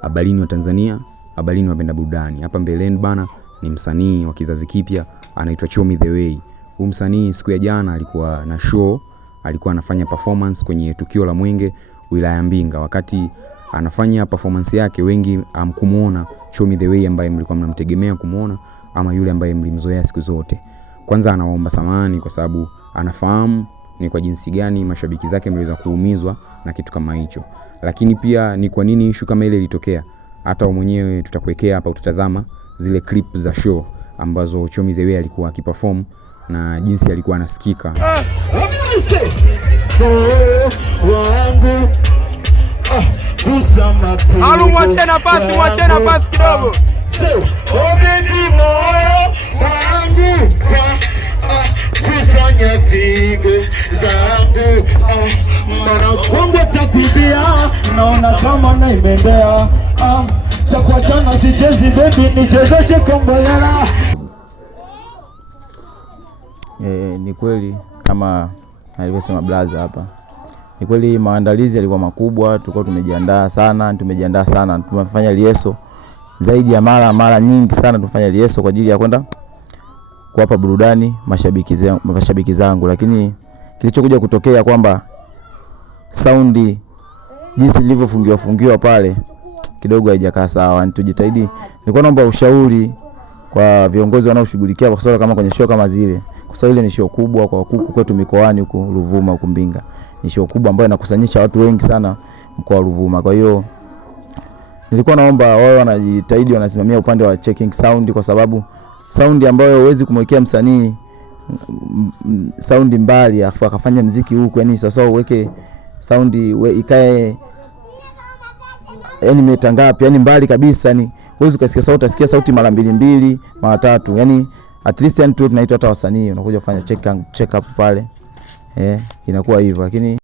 Habarini wa Tanzania, habarini wapenda burudani. Hapa mbeleni bana ni msanii wa kizazi kipya anaitwa Chomi The Way. Huyu msanii siku ya jana alikuwa na show, alikuwa anafanya performance kwenye tukio la Mwenge wilaya Mbinga. Wakati anafanya performance yake, wengi hamkumuona Chomi The Way ambaye mlikuwa mnamtegemea kumuona ama yule ambaye mlimzoea siku zote. Kwanza anaomba samahani kwa sababu anafahamu ni kwa jinsi gani mashabiki zake mliweza kuumizwa na kitu kama hicho. Lakini pia ni kwa nini issue kama ile ilitokea. Hata mwenyewe tutakuwekea hapa, utatazama zile clip za show ambazo Chomi The Way alikuwa akiperform na jinsi alikuwa anasikika. Mwachie nafasi kidogo. Kusanya pigo zangu mara Kongo takuibia, naona kama naimendea takuachana, sichezi baby nichezeshe kombolela. Ni kweli kama alivyosema blaza hapa, ni kweli maandalizi yalikuwa makubwa, tulikuwa tumejiandaa sana, tumefanya lieso zaidi ya mara nyingi sana, tumefanya lieso kwa ajili ya kwenda kuwapa burudani mashabiki zangu. Lakini kilichokuja kutokea kwamba saundi jinsi ilivyofungiwa pale kidogo haijakaa sawa. Tujitahidi, nilikuwa naomba ushauri kwa viongozi wanaoshughulikia kwa sababu kama kwenye show kama zile, kwa sababu ile ni show kubwa kwa huku kwetu mikoani huko Ruvuma huko Mbinga, ni show kubwa ambayo inakusanyisha watu wengi sana mkoa wa Ruvuma. Kwa hiyo nilikuwa naomba wao wanajitahidi, wanasimamia upande wa checking sound, kwa sababu sound ambayo huwezi kumwekea msanii sound mbali afu akafanya muziki huko, yani sasa uweke sound ikae yani mita ngapi, yani mbali kabisa, yani huwezi kusikia sauti, utasikia sauti mara 2 mara 3, yani at least yani tu tunaitwa hata wasanii unakuja kufanya check up pale, inakuwa hivyo. Lakini